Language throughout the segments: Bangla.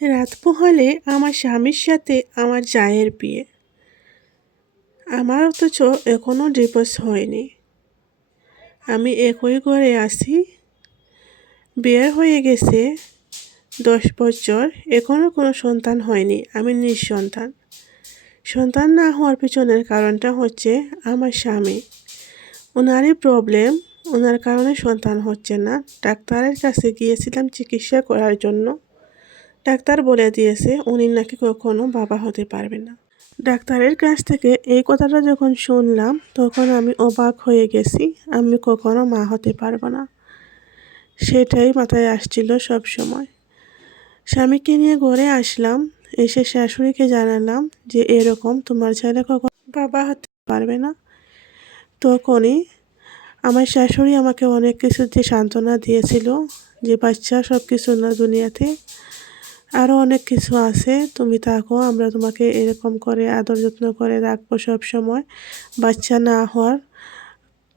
রাত পোহালে আমার স্বামীর সাথে আমার জায়ের বিয়ে। আমার অথচ এখনও ডিভোর্স হয়নি। আমি একই ঘরে আছি। বিয়ে হয়ে গেছে। দশ বছর। এখনও কোনো সন্তান হয়নি। আমি নিঃসন্তান। সন্তান না হওয়ার পিছনের কারণটা হচ্ছে আমার স্বামী। ওনারই প্রবলেম ওনার কারণে সন্তান হচ্ছে না। ডাক্তারের কাছে গিয়েছিলাম চিকিৎসা করার জন্য। ডাক্তার বলে দিয়েছে, উনি নাকি কখনো বাবা হতে পারবে না। ডাক্তারের কাছ থেকে এই কথাটা যখন শুনলাম, তখন আমি অবাক হয়ে গেছি, আমি কখনো মা হতে পারব না। সেটাই মাথায় আসছিল সব সময় স্বামীকে নিয়ে ঘরে আসলাম, এসে শাশুড়িকে জানালাম যে এরকম তোমার ছেলে কখন বাবা হতে পারবে না। তখনই আমার শাশুড়ি আমাকে অনেক কিছু যে সান্ত্বনা দিয়েছিল, যে বাচ্চা সব কিছু না দুনিয়াতে আরও অনেক কিছু আছে। তুমি থাকো, আমরা তোমাকে এরকম করে আদর যত্ন করে রাখব সব সময়। বাচ্চা না হওয়ার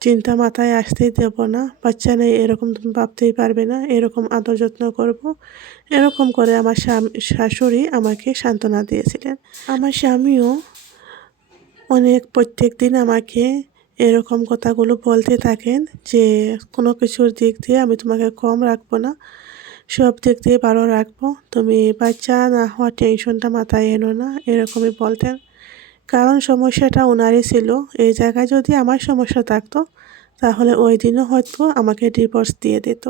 চিন্তা মাথায় আসতেই দেব না। বাচ্চা নেই এরকম তুমি ভাবতেই পারবে না। এরকম আদর যত্ন করব। এরকম করে আমার শাশুড়ি আমাকে সান্ত্বনা দিয়েছিলেন। আমার স্বামীও অনেক প্রত্যেক দিন আমাকে এরকম কথাগুলো বলতে থাকেন যে কোনো কিছুর দিক দিয়ে আমি তোমাকে কম রাখব না। সব দিক দিয়ে ভালো রাখব। তুমি বাচ্চা না হওয়ার টেনশনটা মাথায় এনো না, এরকমই বলতেন। কারণ সমস্যাটা ওনারই ছিল। এই জায়গায় যদি আমার সমস্যা থাকতো, তাহলে ওই দিনও হয়তো আমাকে ডিভোর্স দিয়ে দিত।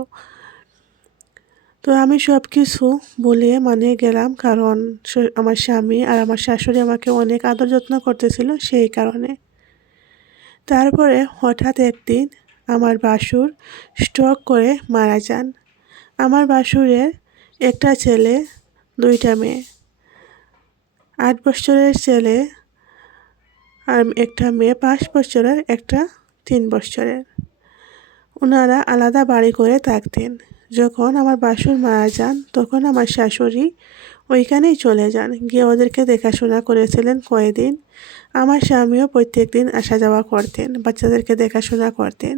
তো আমি সব কিছু বলে মানে গেলাম, কারণ আমার স্বামী আর আমার শাশুড়ি আমাকে অনেক আদর যত্ন করতেছিল সেই কারণে। তারপরে হঠাৎ একদিন আমার বাসুর স্ট্রোক করে মারা যান। আমার বাসুরের একটা ছেলে, দুইটা মেয়ে। আট বছরের ছেলে আর একটা মেয়ে, পাঁচ বছরের, একটা তিন বছরের। ওনারা আলাদা বাড়ি করে থাকতেন। যখন আমার বাসুর মারা যান, তখন আমার শাশুড়ি ওইখানেই চলে যান। গিয়ে ওদেরকে দেখাশোনা করেছিলেন কয়েকদিন। আমার স্বামীও প্রত্যেক দিন আসা যাওয়া করতেন, বাচ্চাদেরকে দেখাশোনা করতেন।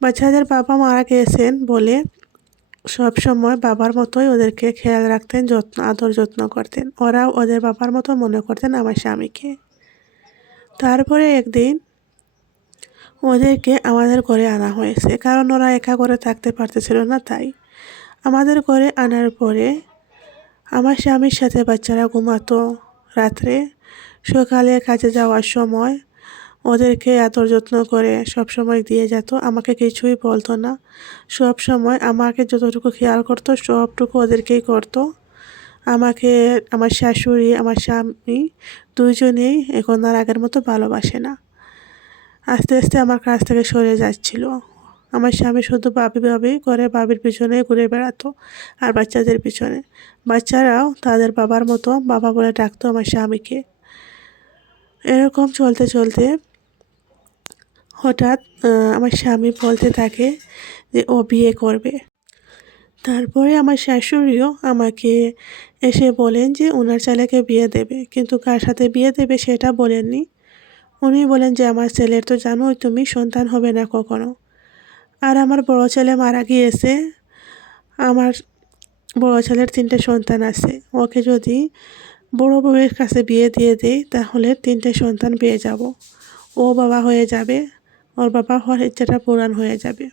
বাচ্চাদের বাবা মারা গিয়েছেন বলে সব সময় বাবার মতোই ওদেরকে খেয়াল রাখতেন, যত্ন, আদর যত্ন করতেন। ওরাও ওদের বাবার মতো মনে করতেন আমার স্বামীকে। তারপরে একদিন ওদেরকে আমাদের ঘরে আনা হয়েছে, কারণ ওরা একা করে থাকতে পারতেছিল না তাই। আমাদের ঘরে আনার পরে আমার স্বামীর সাথে বাচ্চারা ঘুমাতো। রাত্রে সকালে কাজে যাওয়ার সময় ওদেরকে আদর যত্ন করে সব সময় দিয়ে যেত, আমাকে কিছুই বলতো না। সব সময় আমাকে যতটুকু খেয়াল করতো, সবটুকু ওদেরকেই করতো। আমাকে, আমার শাশুড়ি, আমার স্বামী দুইজনেই এখন আর আগের মতো ভালোবাসে না। আস্তে আস্তে আমার কাছ থেকে সরে যাচ্ছিল। আমার স্বামী শুধু বাবি বাবি করে বাবির পিছনে ঘুরে বেড়াতো আর বাচ্চাদের পিছনে। বাচ্চারাও তাদের বাবার মতো বাবা বলে ডাকতো আমার স্বামীকে। এরকম চলতে চলতে হঠাৎ আমার স্বামী বলতে থাকে যে, ও বিয়ে করবে। তারপরে আমার শাশুড়িও আমাকে এসে বলেন যে, ওনার ছেলেকে বিয়ে দেবে। কিন্তু কার সাথে বিয়ে দেবে সেটা বলেননি। উনি বলেন যে, আমার ছেলের তো জানোই তুমি, সন্তান হবে না কখনো। আর আমার বড় ছেলে মারা গিয়েছে। আমার বড় ছেলের তিনটে সন্তান আছে। ওকে যদি বড় বউয়ের কাছে বিয়ে দিয়ে দেই, তাহলে তিনটে সন্তান পেয়ে যাব। ও বাবা হয়ে যাবে। ওর বাবা হওয়ার ইচ্ছাটা পূরণ হয়ে যাবে।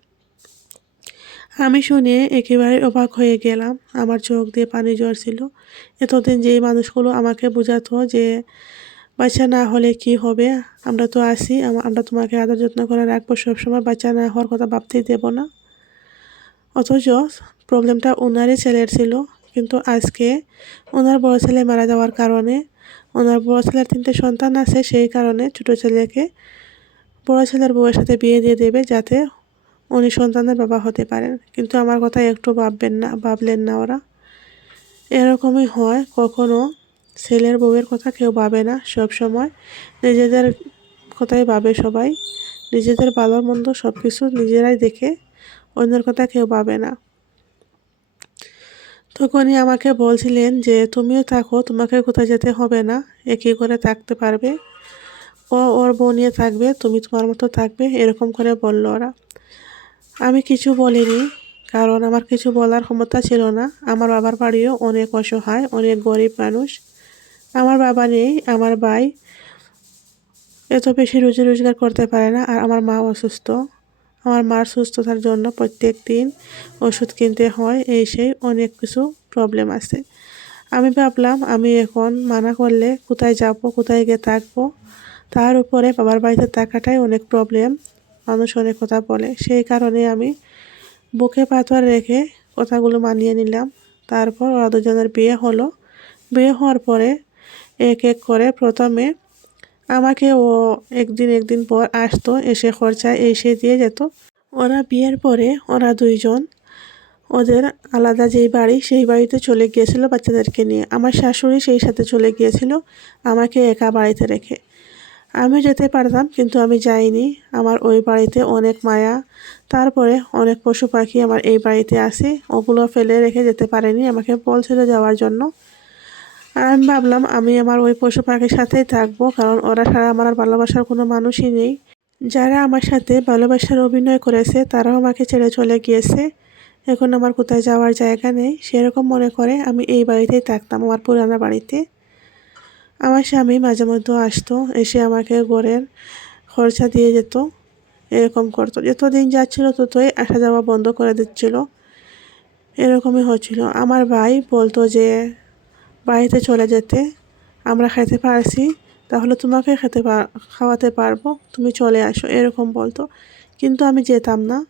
আমি শুনে একেবারে অবাক হয়ে গেলাম। আমার চোখ দিয়ে পানি ঝরছিল। এতদিন যেই মানুষগুলো আমাকে বোঝাতো যে বাচ্চা না হলে কি হবে, আমরা তো আসি আমরা তোমাকে আদর যত্ন করে রাখব সবসময়, বাচ্চা না হওয়ার কথা ভাবতেই দেব না। অথচ প্রবলেমটা ওনারই ছেলের ছিল। কিন্তু আজকে ওনার বড় ছেলে মারা যাওয়ার কারণে, ওনার বড় ছেলের তিনটে সন্তান আছে, সেই কারণে ছোটো ছেলেকে বড় ছেলের বউয়ের সাথে বিয়ে দিয়ে দেবে যাতে উনি সন্তানের বাবা হতে পারেন। কিন্তু আমার কথা একটু ভাববেন না, ভাবলেন না ওরা। এরকমই হয়, কখনো ছেলের বউয়ের কথা কেউ ভাবে না সব সময়। নিজেদের কথাই ভাবে সবাই। নিজেদের ভালো মন্দ সব কিছু নিজেরাই দেখে অন্যের কথা কেউ ভাবে না। তখনই আমাকে বলছিলেন যে, তুমিও থাকো, তোমাকে কোথায় যেতে হবে না। একই করে থাকতে পারবে। ও ওর বউ নিয়ে থাকবে, তুমি তোমার মতো থাকবে, এরকম করে বলল ওরা। আমি কিছু বলিনি, কারণ আমার কিছু বলার ক্ষমতা ছিল না। আমার বাবার বাড়িও অনেক অসহায়, অনেক গরিব মানুষ। আমার বাবা নেই, আমার ভাই এত বেশি রুজি রোজগার করতে পারে না, আর আমার মা অসুস্থ। আমার মার সুস্থতার জন্য প্রত্যেক দিন ওষুধ কিনতে হয়, এই সেই অনেক কিছু প্রবলেম আছে। আমি ভাবলাম, আমি এখন মানা করলে কোথায় যাব, কোথায় গিয়ে থাকব? তার উপরে বাবার বাড়িতে থাকাটাই অনেক প্রবলেম মানুষ অনেক কথা বলে। সেই কারণে আমি বুকে পাথর রেখে কথাগুলো মানিয়ে নিলাম। তারপর ওরা দুজনের বিয়ে হলো। বিয়ে হওয়ার পরে এক এক করে প্রথমে আমাকে ও একদিন একদিন পর আসতো, এসে খরচা এসে দিয়ে যেত। ওরা বিয়ের পরে ওরা দুইজন ওদের আলাদা যেই বাড়ি, সেই বাড়িতে চলে গিয়েছিল বাচ্চাদেরকে নিয়ে। আমার শাশুড়ি সেই সাথে চলে গিয়েছিল আমাকে একা বাড়িতে রেখে। আমি যেতে পারতাম, কিন্তু আমি যাইনি। আমার ওই বাড়িতে অনেক মায়া। তারপরে অনেক পশু পাখি আমার এই বাড়িতে আসে। ওগুলো ফেলে রেখে যেতে পারেনি আমাকে বলছিল যাওয়ার জন্য। আর আমি ভাবলাম, আমি আমার ওই পশু পাখির সাথেই থাকব, কারণ ওরা ছাড়া আমার আর ভালোবাসার কোনো মানুষই নেই। যারা আমার সাথে ভালোবাসার অভিনয় করেছে, তারাও আমাকে ছেড়ে চলে গিয়েছে। এখন আমার কোথায় যাওয়ার জায়গা নেই। সেরকম মনে করে আমি এই বাড়িতেই থাকতাম, আমার পুরানো বাড়িতে। আমার স্বামী মাঝে মধ্যে আসতো, এসে আমাকে ঘরের খরচা দিয়ে যেত, এরকম করতো। যত দিন যাচ্ছিল ততই আসা যাওয়া বন্ধ করে দিচ্ছিল। এরকমই হচ্ছিল। আমার ভাই বলতো যে, বাড়িতে চলে যেতে, আমরা খেতে পারছি, তাহলে তোমাকে খেতে খাওয়াতে পারব, তুমি চলে আসো। এরকম বলতো। কিন্তু আমি যেতাম না।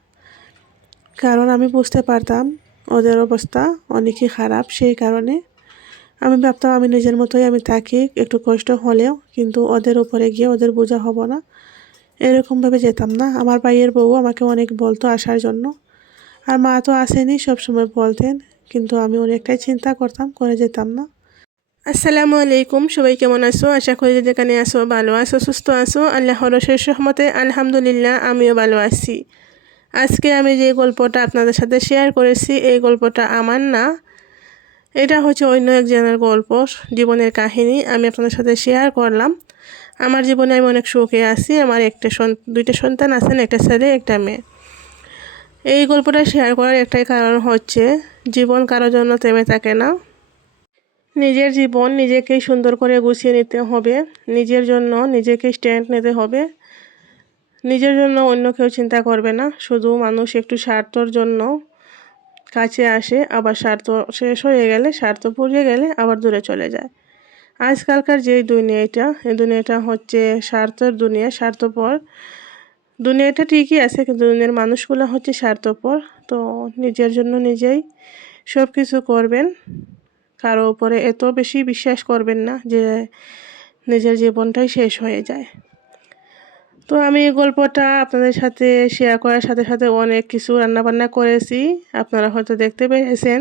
কারণ আমি বুঝতে পারতাম ওদের অবস্থা অনেকই খারাপ, সেই কারণে আমি ভাবতাম আমি নিজের মতোই আমি থাকি, একটু কষ্ট হলেও, কিন্তু ওদের উপরে গিয়ে ওদের বোঝা হব না। এরকমভাবে যেতাম না। আমার ভাইয়ের বউ আমাকে অনেক বলতো আসার জন্য। আর মা তো আসেনি, সবসময় বলতেন, কিন্তু আমি অনেকটাই চিন্তা করতাম, করে যেতাম না। আসসালামু আলাইকুম, সবাই কেমন আছো? আশা করি যেখানে আসো ভালো আছো, সুস্থ আছো। আল্লাহর শেষ রহমতে আলহামদুলিল্লাহ, আমিও ভালো আছি। আজকে আমি যে গল্পটা আপনাদের সাথে শেয়ার করেছি, এই গল্পটা আমার না। এটা হচ্ছে অন্য একজনের গল্প, জীবনের কাহিনী আমি আপনাদের সাথে শেয়ার করলাম। আমার জীবনে আমি অনেক সুখে আছি, আমার একটা দুইটা সন্তান আছেন একটা ছেলে, একটা মেয়ে। এই গল্পটা শেয়ার করার একটাই কারণ হচ্ছে, জীবন কারোর জন্য থেমে থাকে না। নিজের জীবন নিজেকেই সুন্দর করে গুছিয়ে নিতে হবে, নিজের জন্য নিজেকে স্ট্যান্ড নিতে হবে। নিজের জন্য অন্য কেউ চিন্তা করবে না, শুধু মানুষ একটু স্বার্থর জন্য। কাছে আসে, আবার স্বার্থ শেষ হয়ে গেলে স্বার্থ পুড়িয়ে গেলে আবার দূরে চলে যায়। আজকালকার যে দুনিয়াটা এই দুনিয়াটা হচ্ছে স্বার্থের দুনিয়া, স্বার্থপর। দুনিয়াটা ঠিকই আছে, কিন্তু দুনিয়ার মানুষগুলো হচ্ছে স্বার্থপর। তো নিজের জন্য নিজেই সব কিছু করবেন। কারও উপরে এত বেশি বিশ্বাস করবেন না যে নিজের জীবনটাই শেষ হয়ে যায়। তো আমি এই গল্পটা আপনাদের সাথে শেয়ার করার সাথে সাথে অনেক কিছু রান্নাবান্না করেছি। আপনারা হয়তো দেখতে পেরেছেন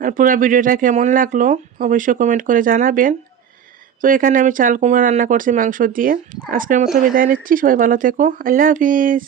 আর পুরো ভিডিওটা কেমন লাগল অবশ্যই কমেন্ট করে জানাবেন। তো এখানে আমি চাল কুমড়া রান্না করছি মাংস দিয়ে। আজকের মতো বিদায় নিচ্ছি। সবাই ভালো থেকো। আল্লাহ হাফিজ।